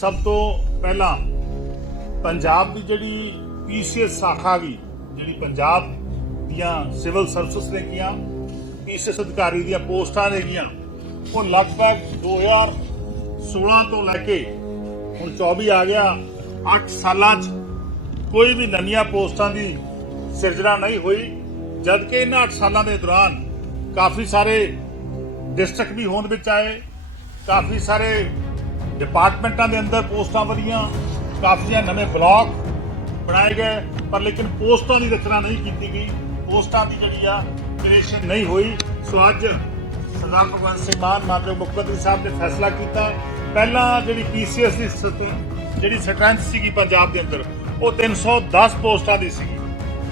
ਸਭ ਤੋਂ ਪਹਿਲਾਂ ਪੰਜਾਬ ਦੀ ਜਿਹੜੀ ਪੀਸੀਐਸ ਸ਼ਾਖਾ ਗਈ ਜਿਹੜੀ ਪੰਜਾਬ ਦੀਆਂ ਸਿਵਲ ਸਰਵਿਸ ਨੇ ਕੀਆਂ, ਪੀਸੀਐਸ ਅਧਿਕਾਰੀ ਦੀਆਂ ਪੋਸਟਾਂ ਨੇ ਗੀਆਂ ਉਹ ਲਗਭਗ 2016 ਤੋਂ ਲੈ ਕੇ ਹੁਣ 24 ਆ ਗਿਆ 8 ਸਾਲਾਂ 'ਚ ਕੋਈ ਵੀ ਨਵੀਆਂ ਪੋਸਟਾਂ ਦੀ ਸਿਰਜਣਾ ਨਹੀਂ ਹੋਈ ਜਦ ਕਿ ਇਹਨਾਂ 8 ਸਾਲਾਂ ਦੇ ਦੌਰਾਨ ਕਾਫੀ ਸਾਰੇ ਡਿਸਟ੍ਰਿਕਟ ਵੀ ਹੋਂਦ ਵਿੱਚ ਆਏ, ਕਾਫੀ ਸਾਰੇ ਡਿਪਾਰਟਮੈਂਟਾਂ ਦੇ ਅੰਦਰ ਪੋਸਟਾਂ ਵਧੀਆਂ, ਕਾਫੀਆਂ, ਨਵੇਂ ਬਲਾਕ ਬਣਾਏ ਗਏ, ਪਰ ਲੇਕਿਨ ਪੋਸਟਾਂ ਦੀ ਰਚਨਾ ਨਹੀਂ ਕੀਤੀ ਗਈ। ਪੋਸਟਾਂ ਦੀ ਜਿਹੜੀ ਆ ਕ੍ਰੀਏਸ਼ਨ ਨਹੀਂ ਹੋਈ। ਸੋ ਅੱਜ ਸਰਦਾਰ ਭਗਵੰਤ ਸਿੰਘ ਮਾਨ, ਮਾਨਯੋਗ ਮੁੱਖ ਮੰਤਰੀ ਸਾਹਿਬ ਨੇ ਫੈਸਲਾ ਕੀਤਾ। ਪਹਿਲਾਂ ਜਿਹੜੀ ਪੀਸੀਐਸ ਦੀ ਸਤ- ਜਿਹੜੀ ਸਟਰੈਂਥ ਸੀਗੀ ਪੰਜਾਬ ਦੇ ਅੰਦਰ, ਉਹ 310 ਪੋਸਟਾਂ ਦੀ ਸੀਗੀ।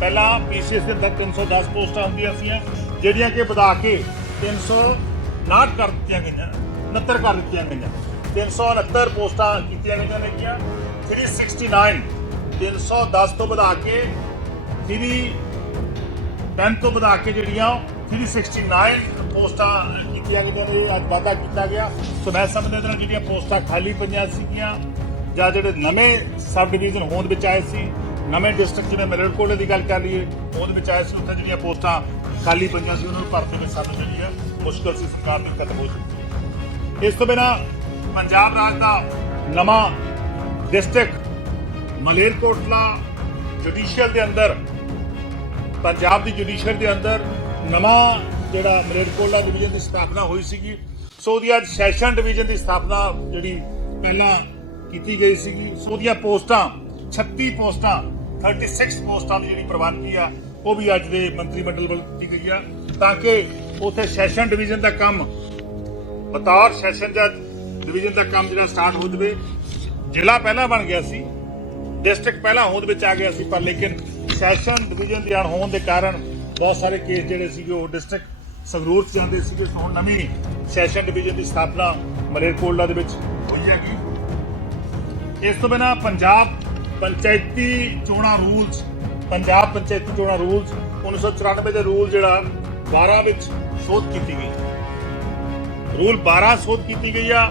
ਪਹਿਲਾਂ ਪੀਸੀਐਸ ਦੇ ਅੰਦਰ 310 ਪੋਸਟਾਂ ਹੁੰਦੀਆਂ ਸੀ ਜਿਹੜੀਆਂ ਕਿ ਵਧਾ ਕੇ 359 ਕਰ ਦਿੱਤੀਆਂ ਗਈਆਂ 69 ਕਰ ਦਿੱਤੀਆਂ ਗਈਆਂ। 369 ਪੋਸਟਾਂ ਕੀਤੀਆਂ ਗਈਆਂ ਨੇ ਕੀਆਂ 369 310 ਤੋਂ ਵਧਾ ਕੇ 3 10 ਤੋਂ ਵਧਾ ਕੇ ਜਿਹੜੀਆਂ 369 ਪੋਸਟਾਂ ਕੀਤੀਆਂ ਗਈਆਂ ਨੇ ਅੱਜ ਵਾਧਾ ਕੀਤਾ ਗਿਆ। ਸੋ ਮੈਂ ਸਮਝਦਾ ਇਹਦੇ ਨਾਲ ਜਿਹੜੀਆਂ ਪੋਸਟਾਂ ਖਾਲੀ ਪਈਆਂ ਸੀਗੀਆਂ ਜਾਂ ਜਿਹੜੇ ਨਵੇਂ ਸਬ ਡਿਵੀਜ਼ਨ ਹੋਂਦ ਵਿੱਚ ਆਏ ਸੀ, ਨਵੇਂ ਡਿਸਟ੍ਰਿਕਟ ਜਿਵੇਂ ਮਲੇਰਕੋਟਲੇ ਦੀ ਗੱਲ ਕਰ ਲਈਏ ਹੋਂਦ ਵਿੱਚ ਆਏ ਸੀ, ਉੱਥੇ ਜਿਹੜੀਆਂ ਪੋਸਟਾਂ ਖਾਲੀ ਪਈਆਂ ਸੀ, ਉਹਨਾਂ ਨੂੰ ਭਰਤੇ ਵਿੱਚ ਸਾਨੂੰ ਜਿਹੜੀ ਹੈ, ਮੁਸ਼ਕਲ ਸੀ ਸਰਕਾਰ ਦੀ ਖਤਮ ਹੋ ਚੁੱਕੀ ਇਸ ਤੋਂ ਬਿਨਾ ਪੰਜਾਬ ਰਾਜ ਦਾ ਨਵਾਂ ਡਿਸਟ੍ਰਿਕਟ ਮਲੇਰਕੋਟਲਾ ਜੁਡੀਸ਼ੀਅਲ ਦੇ ਅੰਦਰ, ਪੰਜਾਬ ਦੀ ਜੁਡੀਸ਼ੀਅਲ ਦੇ ਅੰਦਰ ਨਵਾਂ ਜਿਹੜਾ ਮਲੇਰਕੋਟਲਾ ਡਿਵੀਜ਼ਨ ਦੀ ਸਥਾਪਨਾ ਹੋਈ ਸੀਗੀ। ਸੋ ਉਹਦੀ ਅੱਜ ਸੈਸ਼ਨ ਡਿਵੀਜ਼ਨ ਦੀ ਸਥਾਪਨਾ ਜਿਹੜੀ ਪਹਿਲਾਂ ਕੀਤੀ ਗਈ ਸੀਗੀ। ਸੋ ਉਹਦੀਆਂ ਪੋਸਟਾਂ 36 ਪੋਸਟਾਂ 36 ਪੋਸਟਾਂ ਦੀ ਜਿਹੜੀ ਪ੍ਰਵਾਨਗੀ ਆ, ਉਹ ਵੀ ਅੱਜ ਦੇ ਮੰਤਰੀ ਮੰਡਲ ਵੱਲ ਕੀਤੀ ਗਈ ਆ। ਤਾਂ ਕਿ ਉੱਥੇ ਸੈਸ਼ਨ ਡਿਵੀਜ਼ਨ ਦਾ ਕੰਮ, ਬਤੌਰ ਸੈਸ਼ਨ ਜੱਜ ਡਿਵੀਜ਼ਨ ਦਾ ਕੰਮ ਜਿਹੜਾ ਸਟਾਰਟ ਹੋ ਜਵੇ, ਜ਼ਿਲ੍ਹਾ ਪਹਿਲਾਂ ਬਣ ਗਿਆ ਸੀ, ਡਿਸਟ੍ਰਿਕਟ ਪਹਿਲਾਂ ਹੋਂਦ ਵਿੱਚ ਆ ਗਿਆ ਸੀ, ਪਰ ਲੇਕਿਨ ਸੈਸ਼ਨ ਡਿਵੀਜ਼ਨ ਦੀ ਅਣਹੋਣ ਦੇ ਕਾਰਨ ਬਹੁਤ ਸਾਰੇ ਕੇਸ ਜਿਹੜੇ ਸੀਗੇ ਉਹ ਡਿਸਟ੍ਰਿਕਟ ਸੰਗਰੂਰ ਚ ਜਾਂਦੇ ਸੀਗੇ, ਸੋ ਹੁਣ ਨਵੀਂ ਸੈਸ਼ਨ ਡਿਵੀਜ਼ਨ ਦੀ ਸਥਾਪਨਾ ਮਲੇਰਕੋਟਲਾ ਦੇ ਵਿੱਚ ਹੋਈ ਹੈਗੀ। ਇਸ ਤੋਂ ਬਿਨਾ ਪੰਜਾਬ ਪੰਚਾਇਤੀ ਚੋਣਾਂ ਰੂਲਸ, ਪੰਜਾਬ ਪੰਚਾਇਤੀ ਚੋਣਾਂ ਰੂਲਸ 1994 ਦੇ ਰੂਲ ਜਿਹੜਾ 12 ਵਿੱਚ ਸੋਧ ਕੀਤੀ ਗਈ। ਰੂਲ 12 ਸੋਧ ਕੀਤੀ ਗਈ ਆ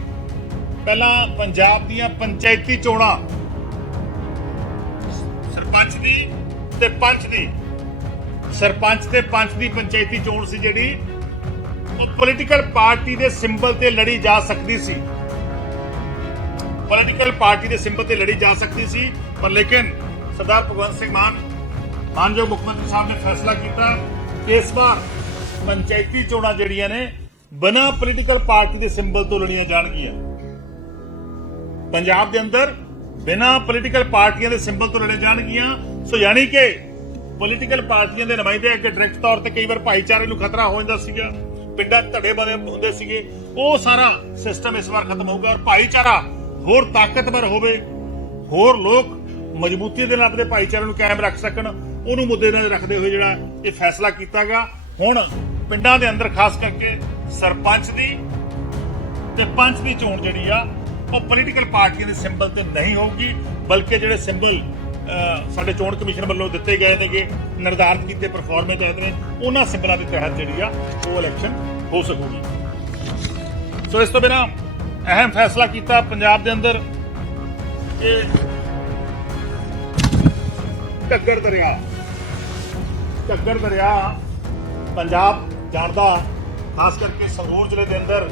ਪਹਿਲਾਂ ਪੰਜਾਬ ਦੀਆਂ ਪੰਚਾਇਤੀ ਚੋਣਾਂ। ਸਰਪੰਚ ਦੀ ਤੇ ਪੰਚ ਦੀ। ਸਰਪੰਚ ਤੇ ਪੰਚ ਦੀ ਪੰਚਾਇਤੀ ਚੋਣ ਸੀ ਜਿਹੜੀ। ਉਹ ਪੋਲੀਟੀਕਲ ਪਾਰਟੀ ਦੇ ਸਿੰਬਲ ਤੇ ਲੜੀ ਜਾ ਸਕਦੀ ਸੀ। ਪੋਲੀਟੀਕਲ ਪਾਰਟੀ ਦੇ ਸਿੰਬਲ ਤੇ ਲੜੀ ਜਾ ਸਕਦੀ ਸੀ। ਪਰ ਲੇਕਿਨ ਸਰਦਾਰ ਭਗਵੰਤ ਸਿੰਘ ਮਾਨ, ਮਾਨਯੋਗ ਮੁੱਖ ਮੰਤਰੀ ਸਾਹਿਬ ਨੇ ਫੈਸਲਾ ਕੀਤਾ ਇਸ ਵਾਰ ਪੰਚਾਇਤੀ ਚੋਣਾਂ ਜਿਹੜੀਆਂ ਨੇ, ਬਿਨਾਂ ਪੋਲੀਟੀਕਲ ਪਾਰਟੀ ਦੇ ਸਿੰਬਲ ਤੋਂ ਲੜੀਆਂ ਜਾਣਗੀਆਂ। ਪੰਜਾਬ ਦੇ ਅੰਦਰ ਬਿਨਾਂ ਪੋਲੀਟੀਕਲ ਪਾਰਟੀਆਂ ਦੇ ਸਿੰਬਲ ਤੋਂ ਲੜੇ ਜਾਣਗੀਆਂ। ਸੋ ਯਾਨੀ ਕਿ ਪੋਲੀਟੀਕਲ ਪਾਰਟੀਆਂ ਦੇ ਨੁਮਾਇੰਦੇ ਅੱਗੇ ਡਾਇਰੈਕਟ ਤੌਰ ਤੇ ਕਈ ਵਾਰ ਭਾਈਚਾਰੇ ਨੂੰ ਖਤਰਾ ਹੋ ਜਾਂਦਾ ਸੀਗਾ, ਪਿੰਡਾਂ ਧੜੇ ਬਣੇ ਹੁੰਦੇ ਸੀਗੇ। ਉਹ ਸਾਰਾ ਸਿਸਟਮ ਇਸ ਵਾਰ ਖਤਮ ਹੋਊਗਾ ਔਰ ਭਾਈਚਾਰਾ ਹੋਰ ਤਾਕਤਵਰ ਹੋਵੇ, ਹੋਰ ਲੋਕ ਮਜ਼ਬੂਤੀ ਦੇ ਨਾਲ ਆਪਣੇ ਭਾਈਚਾਰੇ ਨੂੰ ਕਾਇਮ ਰੱਖ ਸਕਣ। ਉਹਨੂੰ ਮੁੱਦੇ ਨਾਲ ਰੱਖਦੇ ਹੋਏ ਜਿਹੜਾ ਇਹ ਫੈਸਲਾ ਕੀਤਾ ਕੀਤਾਗਾ। ਹੁਣ ਪਿੰਡਾਂ ਦੇ ਅੰਦਰ ਖਾਸ ਕਰਕੇ ਸਰਪੰਚ ਦੀ ਤੇ ਪੰਚ ਦੀ ਚੋਣ ਜਿਹੜੀ ਆ ਉਹ ਪੋਲੀਟੀਕਲ ਪਾਰਟੀਆਂ ਦੇ ਸਿੰਬਲ ਤੇ ਨਹੀਂ ਹੋਊਗੀ, ਬਲਕਿ ਜਿਹੜੇ ਸਿੰਬਲ ਸਾਡੇ ਚੋਣ ਕਮਿਸ਼ਨ ਵੱਲੋਂ ਦਿੱਤੇ ਗਏ ਨੇਗੇ, ਨਿਰਧਾਰਿਤ ਕੀਤੇ ਪਰਫਾਰਮੇ ਤਹਿਤ ਨੇ, ਉਹਨਾਂ ਸਿੰਬਲਾਂ ਦੇ ਤਹਿਤ ਜਿਹੜੀ ਆ, ਉਹ ਇਲੈਕਸ਼ਨ ਹੋ ਸਕੂਗੀ। ਸੋ ਇਸ ਤੋਂ ਬਿਨਾ ਅਹਿਮ ਫੈਸਲਾ ਕੀਤਾ ਪੰਜਾਬ ਦੇ ਅੰਦਰ ਕਿ ਘੱਗਰ ਦਰਿਆ ਘੱਗਰ ਦਰਿਆ ਪੰਜਾਬ ਜਾਣਦਾ, ਖਾਸ ਕਰਕੇ ਸੰਗਰੂਰ ਜ਼ਿਲ੍ਹੇ ਦੇ ਅੰਦਰ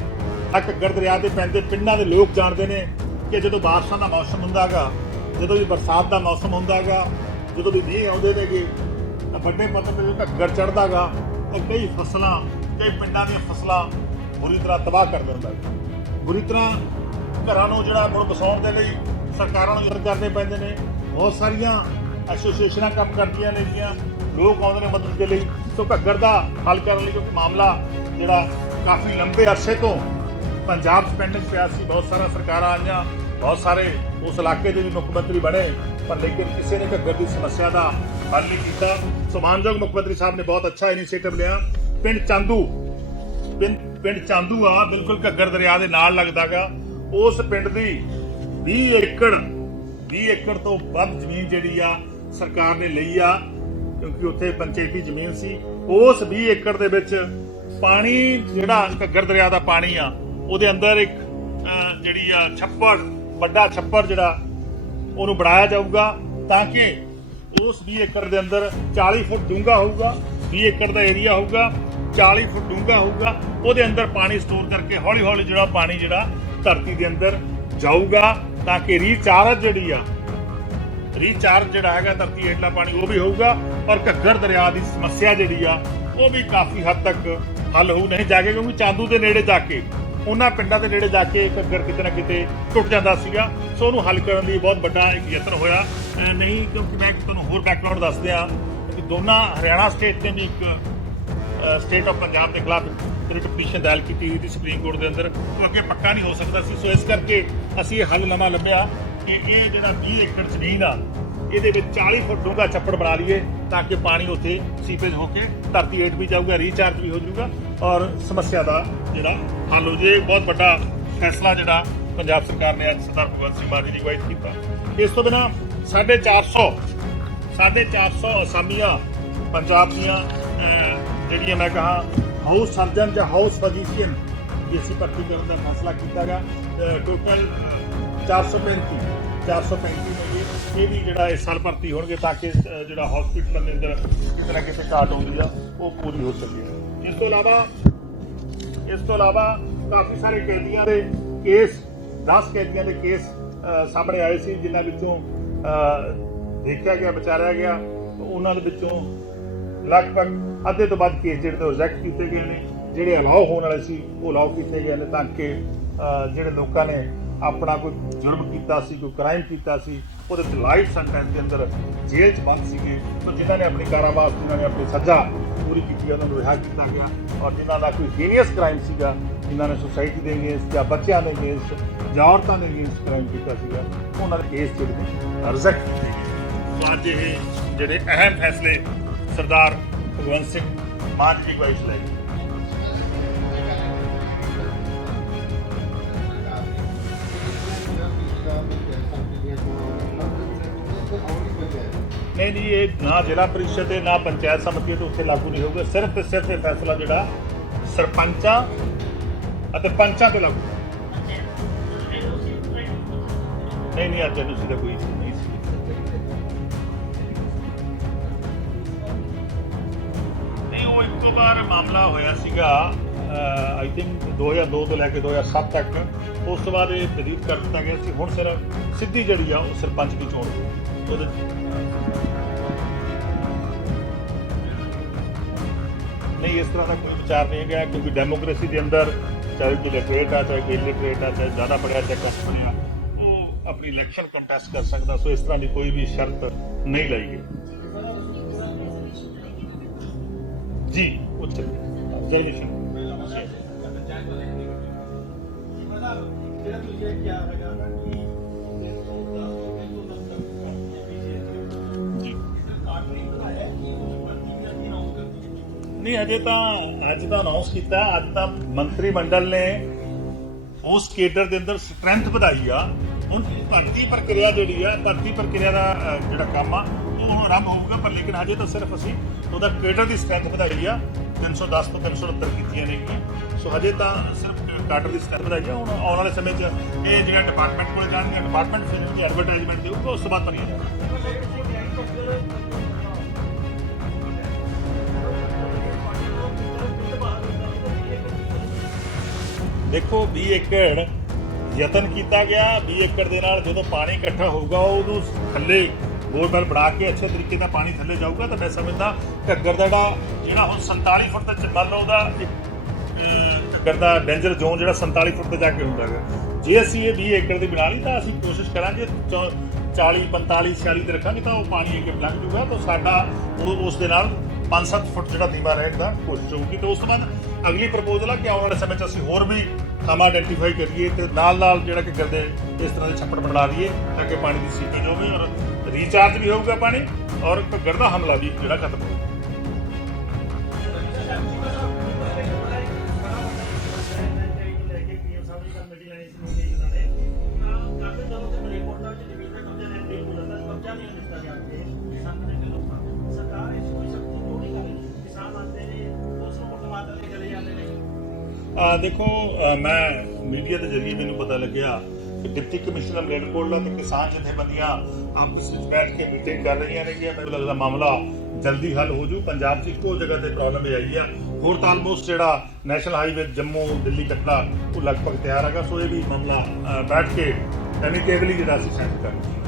ਆ ਘੱਗਰ ਦਰਿਆ ਦੇ ਪੈਂਦੇ ਪਿੰਡਾਂ ਦੇ ਲੋਕ ਜਾਣਦੇ ਨੇ ਕਿ ਜਦੋਂ ਬਾਰਿਸ਼ਾਂ ਦਾ ਮੌਸਮ ਹੁੰਦਾਗਾ, ਜਦੋਂ ਵੀ ਬਰਸਾਤ ਦਾ ਮੌਸਮ ਹੁੰਦਾਗਾ, ਜਦੋਂ ਵੀ ਮੀਂਹ ਆਉਂਦੇ ਨੇਗੇ, ਤਾਂ ਵੱਡੇ ਪੱਧਰ ਤੇ ਜਦੋਂ ਘੱਗਰ ਚੜਦਾਗਾ ਉਹ ਕਈ ਫਸਲਾਂ, ਕਈ ਪਿੰਡਾਂ ਦੀਆਂ ਫਸਲਾਂ ਬੁਰੀ ਤਰ੍ਹਾਂ ਤਬਾਹ ਕਰ ਦਿੰਦਾ। ਹੈ। ਬੁਰੀ ਤਰ੍ਹਾਂ ਘਰਾਂ ਨੂੰ ਜਿਹੜਾ ਮੁੜ ਬਸਾਉਣ ਦੇ ਲਈ ਸਰਕਾਰਾਂ ਨੂੰ ਯਤਨ ਕਰਨੇ ਪੈਂਦੇ ਨੇ। ਬਹੁਤ ਸਾਰੀਆਂ ਐਸੋਸੀਏਸ਼ਨਾਂ ਕੰਮ ਕਰਦੀਆਂ ਨੇ ਨੇਗੀਆਂ। ਲੋਕ ਆਉਂਦੇ ਨੇ ਮਦਦ ਦੇ ਲਈ। ਸੋ ਘੱਗਰ ਦਾ ਹੱਲ ਕਰਨ ਲਈ ਕਿਉਂਕਿ ਮਾਮਲਾ ਜਿਹੜਾ ਕਾਫੀ ਲੰਬੇ ਅਰਸੇ ਤੋਂ ਪੰਜਾਬ 'ਚ ਪੈਂਡਿੰਗ ਪਿਆ ਸੀ, ਬਹੁਤ ਸਾਰਾ ਸਰਕਾਰਾਂ ਆਈਆਂ, ਬਹੁਤ ਸਾਰੇ ਉਸ ਇਲਾਕੇ ਦੇ ਵੀ ਮੁੱਖ ਮੰਤਰੀ ਬਣੇ, ਪਰ ਲੇਕਿਨ ਕਿਸੇ ਨੇ ਘੱਗਰ ਦੀ ਸਮੱਸਿਆ ਦਾ ਹੱਲ ਨਹੀਂ ਕੀਤਾ। ਸਮਾਨਯੋਗ ਮੁੱਖ ਮੰਤਰੀ ਸਾਹਿਬ ਨੇ ਬਹੁਤ ਅੱਛਾ ਇਨੀਸ਼ੀਏਟਿਵ ਲਿਆ। ਪਿੰਡ ਚਾਂਦੂ, ਪਿੰਡ ਪਿੰਡ ਚਾਂਦੂ ਆ, ਬਿਲਕੁਲ ਘੱਗਰ ਦਰਿਆ ਦੇ ਨਾਲ ਲੱਗਦਾਗਾ ਉਸ ਪਿੰਡ ਦੀ 20 ਏਕੜ 20 ਏਕੜ ਤੋਂ ਵੱਧ ਜ਼ਮੀਨ ਜਿਹੜੀ ਆ ਸਰਕਾਰ ਨੇ ਲਈ ਆ, ਕਿਉਂਕਿ ਉੱਥੇ ਪੰਚਾਇਤੀ ਜ਼ਮੀਨ ਸੀ। ਉਸ 20 ਏਕੜ ਦੇ ਵਿੱਚ ਪਾਣੀ ਜਿਹੜਾ ਘੱਗਰ ਦਰਿਆ ਦਾ ਪਾਣੀ ਆ ਉਹਦੇ ਅੰਦਰ ਇੱਕ ਜਿਹੜੀ ਆ ਛੱਪੜ, ਵੱਡਾ ਛੱਪੜ ਜਿਹੜਾ, ਉਹਨੂੰ ਬਣਾਇਆ ਜਾਊਗਾ ਤਾਂ ਕਿ ਉਸ 20 ਏਕੜ ਦੇ ਅੰਦਰ 40 ਫੁੱਟ ਡੂੰਘਾ ਹੋਊਗਾ 20 ਏਕੜ ਦਾ ਏਰੀਆ ਹੋਊਗਾ 40 ਫੁੱਟ ਡੂੰਘਾ ਹੋਊਗਾ, ਉਹਦੇ ਅੰਦਰ ਪਾਣੀ ਸਟੋਰ ਕਰਕੇ ਹੌਲੀ ਹੌਲੀ ਜਿਹੜਾ ਪਾਣੀ ਜਿਹੜਾ ਧਰਤੀ ਦੇ ਅੰਦਰ ਜਾਊਗਾ ਤਾਂ ਕਿ ਰੀਚਾਰਜ ਜਿਹੜੀ ਆ, ਰੀਚਾਰਜ ਜਿਹੜਾ ਹੈਗਾ ਧਰਤੀ ਹੇਠਲਾ ਪਾਣੀ ਉਹ ਵੀ ਹੋਊਗਾ, ਔਰ ਘੱਗਰ ਦਰਿਆ ਦੀ ਸਮੱਸਿਆ ਜਿਹੜੀ ਆ, ਉਹ ਵੀ ਕਾਫੀ ਹੱਦ ਤੱਕ ਹੱਲ ਹੋਊ, ਨਹੀਂ ਜਾ ਕੇ ਕਿਉਂਕਿ ਚਾਂਦੂ ਦੇ ਨੇੜੇ ਜਾ ਕੇ। ਉਹਨਾਂ ਪਿੰਡਾਂ ਦੇ ਨੇੜੇ ਜਾ ਕੇ ਘੱਗਰ ਕਿਤੇ ਨਾ ਕਿਤੇ ਟੁੱਟ ਜਾਂਦਾ ਸੀਗਾ। ਸੋ ਉਹਨੂੰ ਹੱਲ ਕਰਨ ਲਈ ਬਹੁਤ ਵੱਡਾ ਇੱਕ ਯਤਨ ਹੋਇਆ। ਨਹੀਂ, ਕਿਉਂਕਿ ਮੈਂ ਤੁਹਾਨੂੰ ਹੋਰ ਬੈਕਗ੍ਰਾਉਂਡ ਦੱਸ ਦਿਆਂ ਕਿ ਦੋਨਾਂ ਹਰਿਆਣਾ ਸਟੇਟ ਨੇ ਵੀ ਇੱਕ ਸਟੇਟ ਆਫ ਪੰਜਾਬ ਦੇ ਖਿਲਾਫ ਜਿਹੜੀ ਪਟੀਸ਼ਨ ਦਾਇਰ ਕੀਤੀ ਹੋਈ ਸੀ ਸੁਪਰੀਮ ਕੋਰਟ ਦੇ ਅੰਦਰ। ਉਹ ਅੱਗੇ ਪੱਕਾ ਨਹੀਂ ਹੋ ਸਕਦਾ ਸੀ। ਸੋ ਇਸ ਕਰਕੇ ਅਸੀਂ ਇਹ ਹੱਲ ਨਵਾਂ ਲੱਭਿਆ ਕਿ ਇਹ ਜਿਹੜਾ 20 ਏਕੜ ਜ਼ਮੀਨ ਆ, ਇਹਦੇ ਵਿੱਚ 40 ਫੁੱਟ ਡੂੰਘਾ ਛੱਪੜ ਬਣਾ ਲਈਏ। ਤਾਂ ਕਿ ਪਾਣੀ ਉੱਥੇ ਸੀਪੇਜ ਹੋ ਕੇ ਧਰਤੀ ਹੇਠ ਵੀ ਜਾਊਗਾ ਰੀਚਾਰਜ ਵੀ ਹੋ ਜਾਊਗਾ ਔਰ ਸਮੱਸਿਆ ਦਾ ਜਿਹੜਾ ਹੱਲ ਹੋ ਜੇ ਬਹੁਤ ਵੱਡਾ ਫੈਸਲਾ ਜਿਹੜਾ ਪੰਜਾਬ ਸਰਕਾਰ ਨੇ ਅੱਜ ਸਰਦਾਰ ਭਗਵੰਤ ਸਿੰਘ ਮਾਨ ਜੀ ਦੀ ਅਗਵਾਈ 'ਚ ਕੀਤਾ ਇਸ ਤੋਂ ਬਿਨਾ 450 450 ਅਸਾਮੀਆਂ ਪੰਜਾਬ ਦੀਆਂ ਅਹ, ਜਿਹੜੀਆਂ ਮੈਂ ਕਹਾ ਹਾਊਸ ਸਰਜਨ ਜਾਂ ਹਾਊਸ ਫਜੀਸ਼ੀਅਨ ਅਸੀਂ ਭਰਤੀ ਕਰਨ ਦਾ ਫੈਸਲਾ ਕੀਤਾ ਗਿਆ ਟੋਟਲ 435 435 ਨੇ ਇਹ ਵੀ ਜਿਹੜਾ ਇਸ ਸਾਲ ਭਰਤੀ ਹੋਣਗੇ ਤਾਂ ਕਿ ਜਿਹੜਾ ਹਸਪੀਟਲ ਦੇ ਅੰਦਰ ਕਿਤੇ ਨਾ ਕਿਤੇ ਘਾਟ ਹੁੰਦੀ ਆ, ਉਹ ਪੂਰੀ ਹੋ ਸਕੇ। ਇਸ ਤੋਂ ਇਲਾਵਾ, ਇਸ ਤੋਂ ਇਲਾਵਾ ਕਾਫੀ ਸਾਰੇ ਕੈਦੀਆਂ ਦੇ ਕੇਸ 10 ਕੈਦੀਆਂ ਦੇ ਕੇਸ ਸਾਹਮਣੇ ਆਏ ਸੀ, ਜਿਨ੍ਹਾਂ ਵਿੱਚੋਂ ਦੇਖਿਆ ਗਿਆ, ਵਿਚਾਰਿਆ ਗਿਆ। ਉਹਨਾਂ ਦੇ ਵਿੱਚੋਂ ਲਗਭਗ ਅੱਧੇ ਤੋਂ ਵੱਧ ਕੇਸ ਜਿਹੜੇ ਤੋਂ ਰਿਜੈਕਟ ਕੀਤੇ ਗਏ ਨੇ, ਜਿਹੜੇ ਅਲਾਉ ਹੋਣ ਵਾਲੇ ਸੀ, ਉਹ ਅਲਾਉ ਕੀਤੇ ਗਏ ਨੇ ਤਾਂ ਕਿ ਜਿਹੜੇ ਲੋਕਾਂ ਨੇ ਆਪਣਾ ਕੋਈ ਜੁਰਮ ਕੀਤਾ ਸੀ, ਕੋਈ ਕ੍ਰਾਈਮ ਕੀਤਾ ਸੀ, ਉਹਦੇ ਤੇ ਲਾਈਫ ਸੈਂਟੈਂਸ ਦੇ ਅੰਦਰ, ਜੇਲ੍ਹ 'ਚ ਬੰਦ ਸੀਗੇ। ਪਰ ਜਿਨ੍ਹਾਂ ਨੇ ਆਪਣੀ ਕਾਰਾਵਾਸ, ਜਿਨ੍ਹਾਂ ਨੇ ਆਪਣੀ ਸਜ਼ਾ ਪੂਰੀ ਕੀਤੀ, ਉਹਨਾਂ ਨੂੰ ਰਿਹਾ ਕੀਤਾ ਗਿਆ। ਔਰ ਜਿਨ੍ਹਾਂ ਦਾ ਕੋਈ ਸੀਰੀਅਸ ਕ੍ਰਾਈਮ ਸੀਗਾ, ਜਿਨ੍ਹਾਂ ਨੇ ਸੁਸਾਇਟੀ ਦੇ ਅਗੇਂਸਟ ਜਾਂ ਬੱਚਿਆਂ ਦੇ ਅਗੇਂਸਟ ਜਾਂ ਔਰਤਾਂ ਦੇ ਅਗੇਂਸਟ ਕ੍ਰਾਈਮ ਕੀਤਾ ਸੀਗਾ, ਉਹਨਾਂ ਦੇ ਕੇਸ ਜਿਹੜੇ ਨੇ ਰਿਜੈਕਟ ਕੀਤੇ ਗਏ। ਅੱਜ ਇਹ ਜਿਹੜੇ ਅਹਿਮ ਫੈਸਲੇ ਸਰਦਾਰ ਭਗਵੰਤ ਸਿੰਘ ਮਾਨ ਜੀ ਗਵਾਈ ਲੈ ਗਏ। ਨਹੀਂ ਨਹੀਂ, ਇਹ ਨਾ ਜ਼ਿਲ੍ਹਾ ਪਰਿਸ਼ਦ ਦੇ ਨਾ ਪੰਚਾਇਤ ਸਮਿਤੀ ਤੇ ਉੱਥੇ ਲਾਗੂ ਨਹੀਂ ਹੋਊਗਾ। ਸਿਰਫ ਤੇ ਸਿਰਫ ਇਹ ਫੈਸਲਾ ਜਿਹੜਾ ਸਰਪੰਚਾਂ ਅਤੇ ਪੰਚਾਂ ਤੇ ਲਾਗੂ। ਨਹੀਂ ਨਹੀਂ, ਅੱਜ ਤੁਸੀਂ ਦਾ ਕੋਈ ਨਹੀਂ ਸੀ। ਨਹੀਂ, ਉਹ ਇੱਕ ਦੋ ਵਾਰ ਮਾਮਲਾ ਹੋਇਆ ਸੀਗਾ ਆਈ ਥਿੰਕ 2002 ਤੋਂ ਲੈ ਕੇ 2007 ਤੱਕ। ਉਸ ਤੋਂ ਬਾਅਦ ਇਹ ਡਿਲੀਟ ਕਰ ਦਿੱਤਾ ਗਿਆ ਸੀ। ਹੁਣ ਸਿਰਫ ਸਿੱਧੀ ਜਿਹੜੀ ਆ, ਉਹ ਸਰਪੰਚ ਦੀ ਚੋਣ ਉਹਦੇ ਨਹੀਂ ਇਸ ਤਰ੍ਹਾਂ ਦਾ ਕੋਈ ਵਿਚਾਰ ਨਹੀਂ ਗਿਆ ਕਿਉਂਕਿ ਡੈਮੋਕ੍ਰੇਸੀ ਦੇ ਅੰਦਰ ਚਾਹੇ ਕੋਈ ਲਿਟਰੇਟ ਆ ਚਾਹੇ ਕੋਈ ਇਲਿਟਰੇਟ ਆ ਚਾਹੇ ਜ਼ਿਆਦਾ ਪੜਿਆ ਚਾਹੇ ਘੱਟ ਪੜਿਆ ਉਹ ਆਪਣੀ ਇਲੈਕਸ਼ਨ ਕੰਟੈਸਟ ਕਰ ਸਕਦਾ ਸੋ ਇਸ ਤਰ੍ਹਾਂ ਦੀ ਕੋਈ ਵੀ ਸ਼ਰਤ ਨਹੀਂ ਲਾਈ ਗਈ ਜੀ ਉੱਚ ਰਿਜ਼ਰਵੇਸ਼ਨ ਜੀ ਨਹੀਂ, ਅਜੇ ਤਾਂ, ਅੱਜ ਤਾਂ ਅਨਾਉਂਸ ਕੀਤਾ, ਅੱਜ ਤਾਂ ਮੰਤਰੀ ਮੰਡਲ ਨੇ ਉਸ ਕੇਡਰ ਦੇ ਅੰਦਰ ਸਟਰੈਂਥ ਵਧਾਈ ਆ। ਹੁਣ ਭਰਤੀ ਪ੍ਰਕਿਰਿਆ ਜਿਹੜੀ ਆ, ਭਰਤੀ ਪ੍ਰਕਿਰਿਆ ਦਾ ਜਿਹੜਾ ਕੰਮ ਆ, ਉਹ ਆਰੰਭ ਹੋਊਗਾ, ਪਰ ਲੇਕਿਨ ਹਜੇ ਤਾਂ ਸਿਰਫ ਅਸੀਂ ਉਹਦਾ ਕੇਡਰ ਦੀ ਸਟਰੈਂਥ ਵਧਾਈ ਆ। 310 ਤੋਂ 369 ਕੀਤੀਆਂ ਨੇ ਸੋ ਹਜੇ ਤਾਂ ਸਿਰਫ ਕਾਟਰ ਦੀ ਸਟਰੈਂਥ ਵਧਾਈ ਆ। ਹੁਣ ਆਉਣ ਵਾਲੇ ਸਮੇਂ 'ਚ ਇਹ ਜਿਹੜਾ ਡਿਪਾਰਟਮੈਂਟ ਕੋਲ ਜਾਣਗੇ ਡਿਪਾਰਟਮੈਂਟ ਫਿਰ ਦੀ ਐਡਵਰਟਾਈਜ਼ਮੈਂਟ ਦੇਊਗਾ, ਉਸ ਤੋਂ ਬਾਅਦ ਭਰੀਆਂ ਜਾਣਗੀਆਂ। ਦੇਖੋ 20 ਏਕੜ ਯਤਨ ਕੀਤਾ ਗਿਆ। 20 ਏਕੜ ਦੇ ਨਾਲ ਜਦੋਂ ਪਾਣੀ ਇਕੱਠਾ ਹੋਊਗਾ ਉਹਨੂੰ ਥੱਲੇ ਬੋਰਵੈਲ ਬਣਾ ਕੇ ਅੱਛੇ ਤਰੀਕੇ ਨਾਲ ਪਾਣੀ ਥੱਲੇ ਜਾਊਗਾ ਤਾਂ ਮੈਂ ਸਮਝਦਾ ਘੱਗਰ ਦਾ ਜਿਹੜਾ ਜਿਹੜਾ ਹੁਣ 47 ਫੁੱਟ ਤੱਕ ਮੰਨ ਲਓ ਉਹਦਾ ਇੱਕ, ਘੱਗਰ ਦਾ ਡੇਂਜਰ ਜ਼ੋਨ ਜਿਹੜਾ 47 ਫੁੱਟ ਤੇ ਜਾ ਕੇ ਹੁੰਦਾ ਹੈ ਜੇ ਅਸੀਂ ਇਹ 20 ਏਕੜ ਦੀ ਬਣਾ ਲਈ ਤਾਂ ਅਸੀਂ ਕੋਸ਼ਿਸ਼ ਕਰਾਂਗੇ ਚੌ- 40 45 46 ਤੇ ਰੱਖਾਂਗੇ ਤਾਂ ਉਹ ਪਾਣੀ ਅੱਗੇ ਲੰਘ ਜੂਗਾ ਤਾਂ ਸਾਡਾ ਉਹ ਉਸ ਦੇ ਨਾਲ 5-7 ਫੁੱਟ ਜਿਹੜਾ ਦੀਵਾ ਰਹਿਣ ਦਾ ਕੋਸ਼ਿਸ਼ ਹੋਊਗੀ ਤੇ ਉਸ ਤੋਂ ਬਾਅਦ ਅਗਲੀ ਪ੍ਰਪੋਜ਼ਲ ਆ ਕਿ ਆਉਣ ਵਾਲੇ ਸਮੇਂ 'ਚ ਅਸੀਂ ਹੋਰ ਵੀ ਥਾਵਾਂ ਆਇਡੈਂਟੀਫਾਈ ਕਰੀਏ ਤੇ ਨਾਲ ਨਾਲ ਜਿਹੜਾ ਕਿ ਕਰਦੇ ਇਸ ਤਰ੍ਹਾਂ ਦੇ ਛੱਪੜ ਬਣਾ ਦਈਏ ਤਾਂ ਕਿ ਪਾਣੀ ਦੀ ਸੀਪੇਜ ਹੋਵੇ ਔਰ ਰੀਚਾਰਜ ਵੀ ਹੋਊਗਾ ਪਾਣੀ ਔਰ ਘੱਗਰ ਦਾ ਹਮਲਾ ਵੀ ਜਿਹੜਾ ਖਤਮ ਆ ਦੇਖੋ ਮੈਂ ਮੀਡੀਆ ਦੇ ਜ਼ਰੀਏ ਮੈਨੂੰ ਪਤਾ ਲੱਗਿਆ ਕਿ ਡਿਪਟੀ ਕਮਿਸ਼ਨਰ ਮਲੇਰਕੋਟਲਾ ਤੇ ਕਿਸਾਨ ਜਥੇਬੰਦੀਆਂ ਆਪਸ ਵਿੱਚ ਬੈਠ ਕੇ ਮੀਟਿੰਗ ਕਰ ਰਹੀਆਂ ਨੇ ਮੈਨੂੰ ਲੱਗਦਾ ਮਾਮਲਾ ਜਲਦੀ ਹੱਲ ਹੋ ਜੂ। ਪੰਜਾਬ 'ਚ ਇੱਕੋ ਜਗ੍ਹਾ ਤੇ ਪ੍ਰੋਬਲਮ ਆਈ ਆ। ਹੋਰ ਤਾਂ ਆਲਮੋਸਟ ਜਿਹੜਾ ਨੈਸ਼ਨਲ ਹਾਈਵੇ ਜੰਮੂ ਦਿੱਲੀ ਕਟੜਾ ਉਹ ਲਗਭਗ ਤਿਆਰ ਹੈਗਾ। ਸੋ ਇਹ ਵੀ ਮਾਮਲਾ ਬੈਠ ਕੇ ਐਮੀਕੇਬਲੀ ਜਿਹੜਾ ਅਸੀਂ ਸੈਂਡ ਕਰਾਂਗੇ।